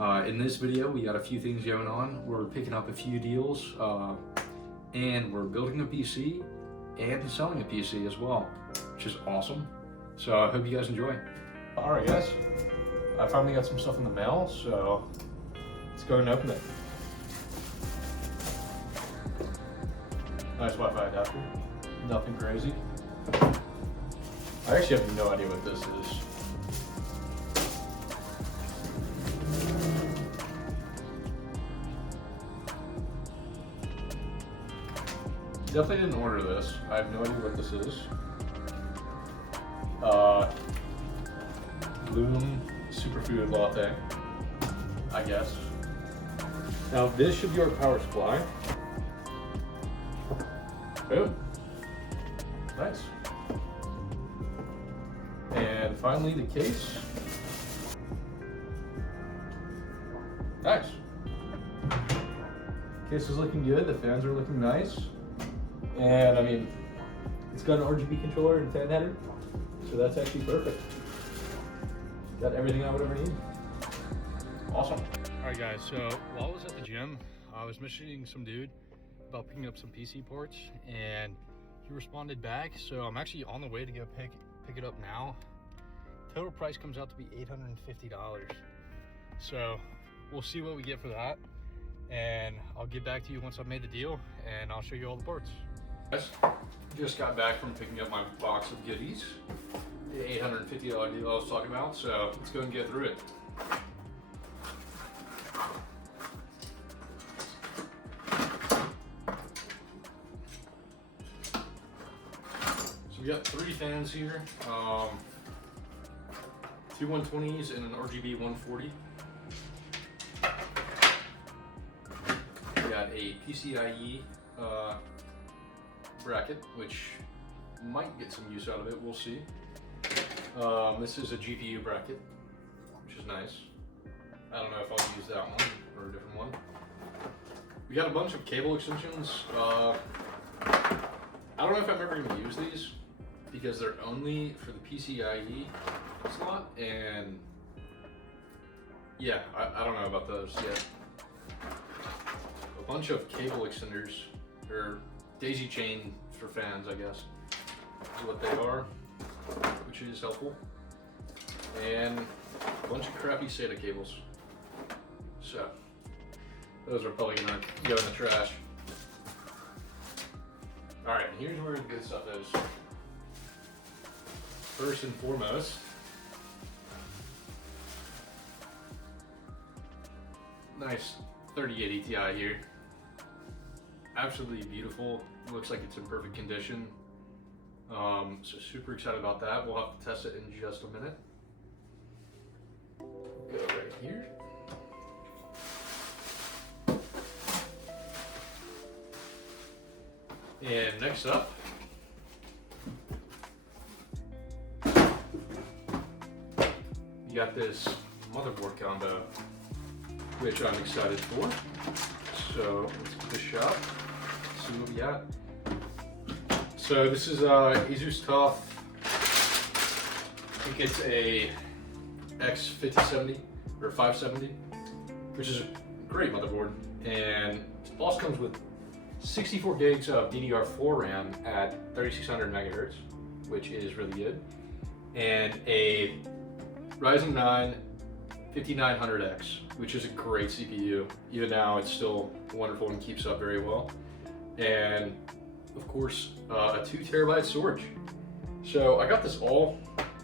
In this video, we got a few things going on. We're picking up a few deals, and we're building a PC and selling a PC as well, which is awesome. So I hope you guys enjoy. All right, guys. I finally got some stuff in the mail, so let's go and open it. Nice Wi-Fi adapter. Nothing crazy. I actually have no idea what this is. Definitely didn't order this. I have no idea what this is. Bloom Superfood Latte, I guess. Now this should be our power supply. Boom. Nice. And finally the case. Nice. Case is looking good, the fans are looking nice. And I mean, it's got an RGB controller and fan header, so that's actually perfect. Got everything I would ever need. Awesome. All right guys, so while I was at the gym, I was messaging some dude about picking up some PC ports, and he responded back. So I'm actually on the way to go pick it up now. Total price comes out to be $850. So we'll see what we get for that. And I'll get back to you once I've made the deal, and I'll show you all the parts. Guys, just got back from picking up my box of goodies. The $850 deal I was talking about, so let's go and get through it. So we got 3 fans here, 2 120s and an RGB 140. We got a PCIe bracket, which might get some use out of it, we'll see. This is a GPU bracket, which is nice. I don't know if I'll use that one or a different one. We got a bunch of cable extensions. I don't know if I'm ever going to use these because they're only for the PCIe slot, and yeah, I don't know about those yet. A bunch of cable extenders, or daisy chain for fans, I guess, is what they are, which is helpful. And a bunch of crappy SATA cables. So, those are probably gonna go in the trash. Alright, here's where the good stuff is. First and foremost, nice 3080 Ti here. Absolutely beautiful. Looks like it's in perfect condition. So super excited about that. We'll have to test it in just a minute. Go right here. And next up, you got this motherboard combo, which I'm excited for. So let's give it a shot, see what we got. So this is Asus TUF. I think it's a X5070 or 570, which is a great motherboard. And it also comes with 64 gigs of DDR4 RAM at 3600 megahertz, which is really good. And a Ryzen 9 5900X, which is a great CPU. Even now, it's still wonderful and keeps up very well. And of course, a 2 terabyte storage. So I got this all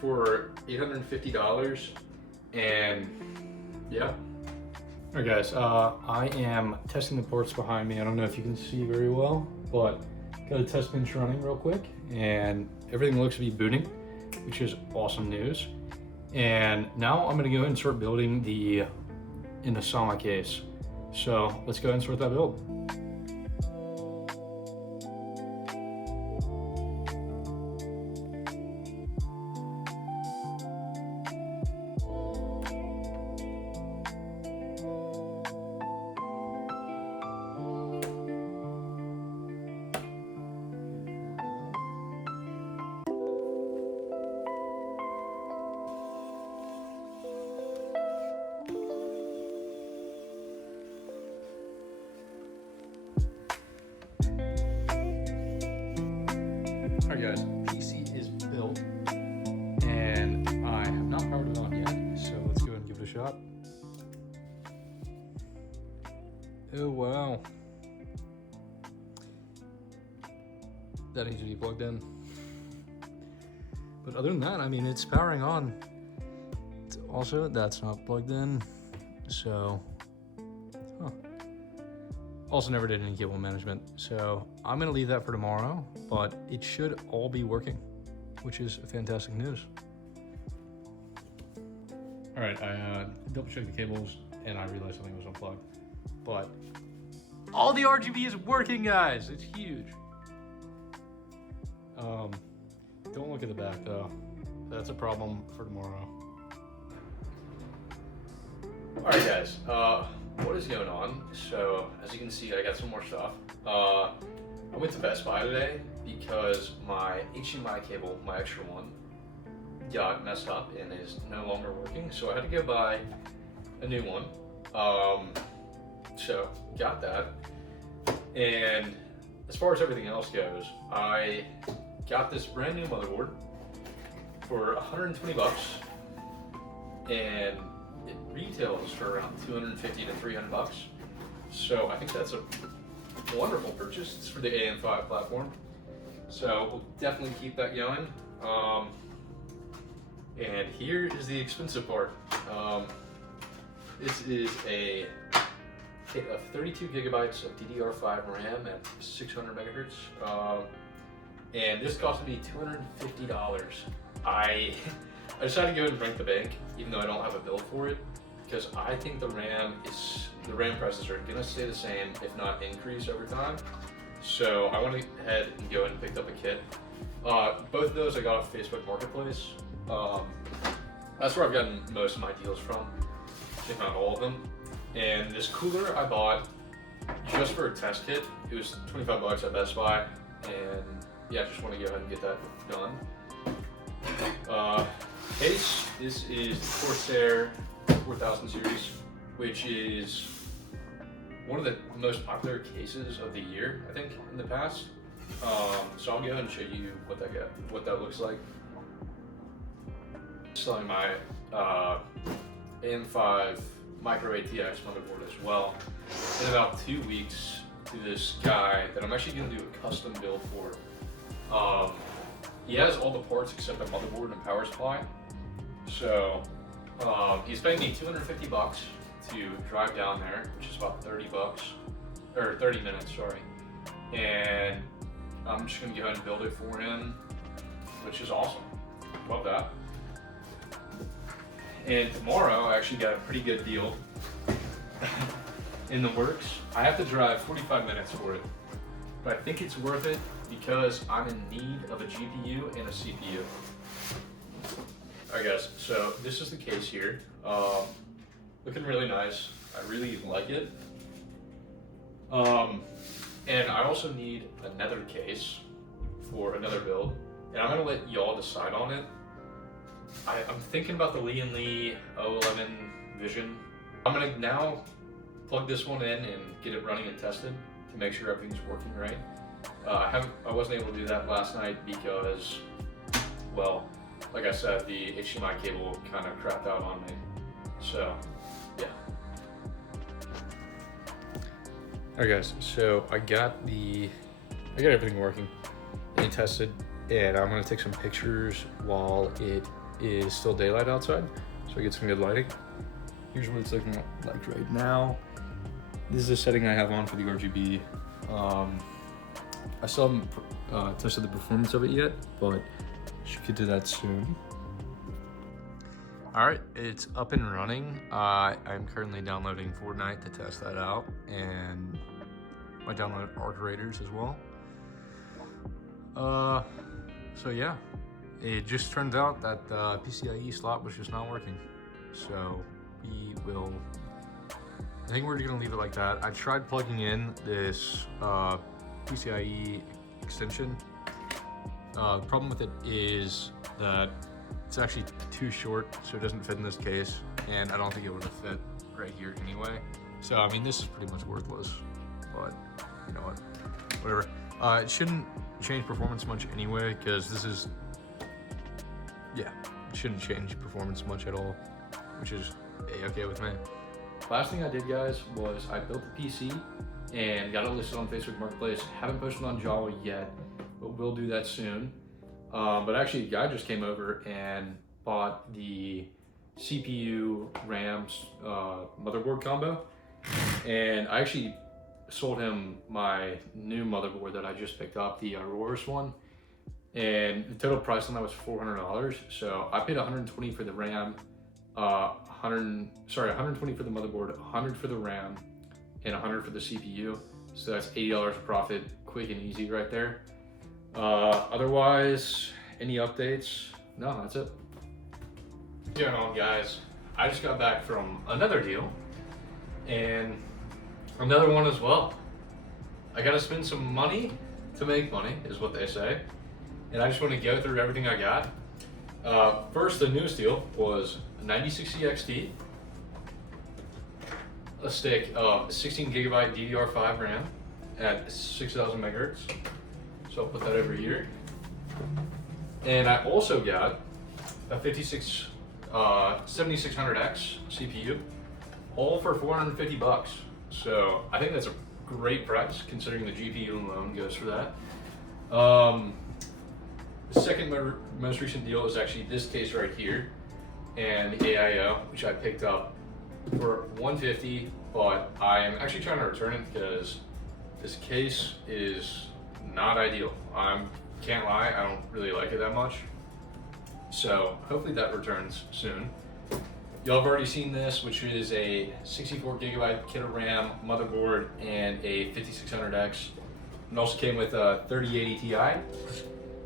for $850, and yeah. Alright guys, I am testing the ports behind me. I don't know if you can see very well, but got a test bench running real quick, and everything looks to be booting, which is awesome news. And now I'm gonna go ahead and start building the Inasama case. So let's go ahead and start that build. Alright guys, PC is built and I have not powered it on yet, so let's go ahead and give it a shot. Oh wow. That needs to be plugged in. But other than that, I mean, it's powering on. Also, that's not plugged in, so, Also never did any cable management, so I'm gonna leave that for tomorrow, but it should all be working, which is fantastic news. All right, I double checked the cables and I realized something was unplugged, but all the RGB is working, guys. It's huge. Don't look at the back though. That's a problem for tomorrow. All right, guys. What is going on? So, as you can see, I got some more stuff. I went to Best Buy today because my HDMI cable, my extra one, got messed up and is no longer working. So I had to go buy a new one. So got that. And as far as everything else goes, I got this brand new motherboard for 120 bucks, and it retails for around 250 to 300 bucks. So I think that's a wonderful purchase. It's for the AM5 platform. So we'll definitely keep that going. And here is the expensive part. This is a 32 gigabytes of DDR5 RAM at 600 megahertz. And this cost me $250. I decided to go ahead and break the bank, even though I don't have a build for it, because I think the RAM prices are gonna stay the same, if not increase over time. So I went ahead and go and picked up a kit. Both of those I got off Facebook Marketplace. That's where I've gotten most of my deals from, if not all of them. And this cooler I bought just for a test kit. It was 25 bucks at Best Buy, and yeah, just want to go ahead and get that done. Case, this is the Corsair 4000 series, which is one of the most popular cases of the year, I think, in the past. So I'll go ahead and show you what that looks like. Selling my AM5 Micro ATX motherboard as well in about 2 weeks to this guy that I'm actually going to do a custom build for. He has all the parts except the motherboard and power supply. So he's paying me 250 bucks to drive down there, which is about 30 bucks, or 30 minutes, sorry. And I'm just going to go ahead and build it for him, which is awesome. Love that. And tomorrow I actually got a pretty good deal in the works. I have to drive 45 minutes for it, but I think it's worth it because I'm in need of a GPU and a CPU. Alright guys, so this is the case here. Looking really nice. I really like it. And I also need another case for another build, and I'm gonna let y'all decide on it. I'm thinking about the Lee & 011 Vision. I'm gonna now plug this one in and get it running and tested to make sure everything's working right. I wasn't able to do that last night because, well, like I said, the HDMI cable kind of crapped out on me. So, yeah. Alright guys, so I got everything working and tested, and I'm gonna take some pictures while it is still daylight outside, so I get some good lighting. Here's what it's looking like right now. This is the setting I have on for the RGB. I still haven't tested the performance of it yet, but should get to that soon. All right, it's up and running. I'm currently downloading Fortnite to test that out, and I downloaded Arc Raiders as well. So yeah, it just turns out that the PCIe slot was just not working. So I think we're gonna leave it like that. I tried plugging in this PCIe extension. The problem with it is that it's actually too short, so it doesn't fit in this case, and I don't think it would have fit right here anyway. So I mean, this is pretty much worthless, but you know what, whatever. It shouldn't change performance much anyway, because this is, yeah, it shouldn't change performance much at all, which is okay with me. Last thing I did, guys, was I built the PC and got it listed on Facebook Marketplace. Haven't posted on Java yet, but we'll do that soon. But actually, a guy just came over and bought the CPU, RAMs, motherboard combo, and I actually sold him my new motherboard that I just picked up, the Aurora's one, and the total price on that was $400. So I paid $120 for the RAM, 120 for the motherboard, 100 for the RAM, and 100 for the CPU. So that's $80 profit, quick and easy right there. Otherwise, any updates? No, that's it. What's going on, guys? I just got back from another deal and another one as well. I gotta spend some money to make money, is what they say. And I just want to go through everything I got. First, the newest deal was a 9060 XT, a stick of 16 gigabyte DDR5 RAM at 6,000 megahertz. So I'll put that over here. And I also got a 7600X CPU, all for $450. So I think that's a great price considering the GPU alone goes for that. The second most recent deal is actually this case right here, and the AIO, which I picked up for $150, but I am actually trying to return it because this case is not ideal. I can't lie, I don't really like it that much. So hopefully that returns soon. Y'all have already seen this, which is a 64 gigabyte kit of RAM, motherboard, and a 5600X. It also came with a 3080 Ti,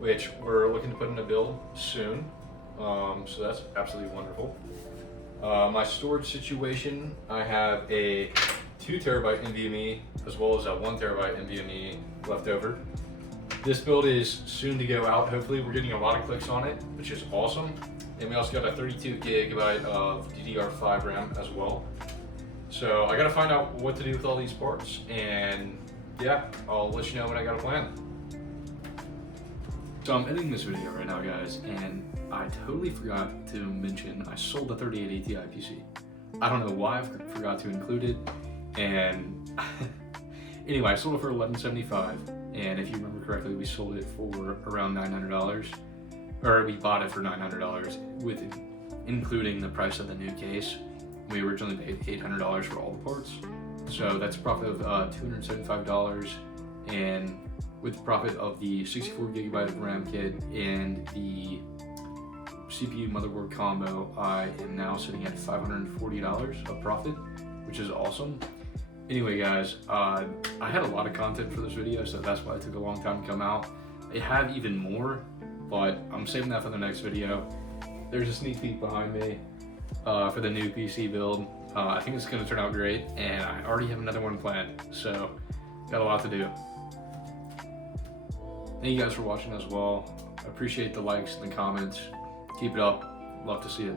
which we're looking to put in a build soon. So that's absolutely wonderful. My storage situation, I have a 2 terabyte NVMe as well as a 1 terabyte NVMe left over. This build is soon to go out. Hopefully we're getting a lot of clicks on it, which is awesome. And we also got a 32 gigabyte of DDR5 RAM as well. So I gotta find out what to do with all these parts, and yeah, I'll let you know when I got a plan. So I'm editing this video right now, guys, and I totally forgot to mention I sold the 3080 Ti PC. I don't know why I forgot to include it, and anyway, I sold it for $1,175, and if you remember correctly, we sold it for around $900, or we bought it for $900 with including the price of the new case. We originally paid $800 for all the parts, so that's a profit of $275, and with the profit of the 64 gigabyte of RAM kit and the CPU motherboard combo, I am now sitting at $540 of profit, which is awesome. Anyway, guys, I had a lot of content for this video, so that's why it took a long time to come out. I have even more, but I'm saving that for the next video. There's a sneak peek behind me for the new PC build. I think it's going to turn out great, and I already have another one planned, so got a lot to do. Thank you guys for watching as well. I appreciate the likes and the comments. Keep it up. Love to see it.